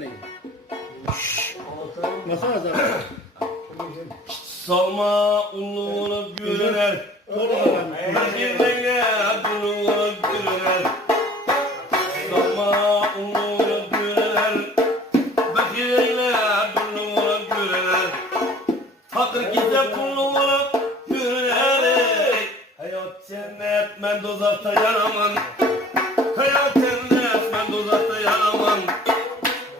ne? Nasıl azar? Salma unlu olup görüner. Fakirliğe dulu olup görüner. Salma unlu olup görüner. Fakirliğe dulu olup görüner. Fakir gizle pullu olup görüner. Hayat cennet ben dozakta yanamam. Hayat cennet ben dozakta yanamam.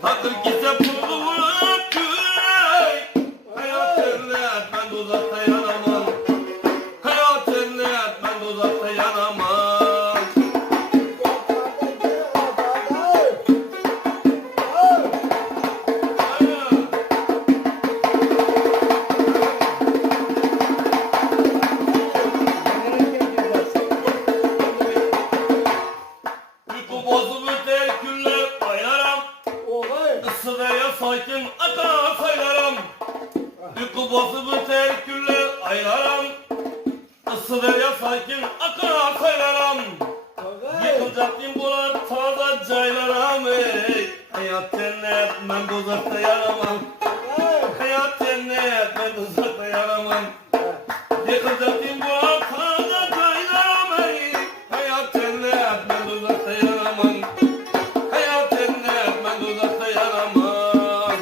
Fakir gizle pullu olup görüner. Hayat cennet ben dozakta yanamam. Hayat cennet ben dozakta yanamam. Uyku bozup öter günler ayarım. Isıdaya sakin akar saylarım. Uyku bozup öter günler ayarım. Isıdaya sakin akar saylarım. Yıkılacaktım bular taze caylarım. Hayat cennet ben dozakta yanamam. Hayat cennet ben dozakta yanamam. Yıkılacaktım bular taze caylarım. Hayat cennet ben dozakta yanamam. Hayat cennet ben dozakta yanamam.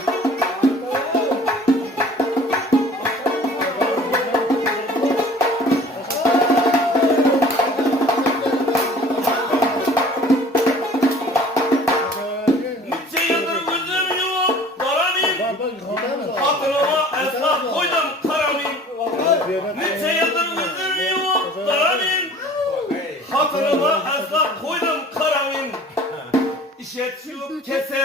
Nice yıldır gözüm yok karamin. Hatırıma esnaf koydum karamin. Nice yıldır gözüm yok karamin. Hatırıma esnaf koydum karamin. İşet yok keser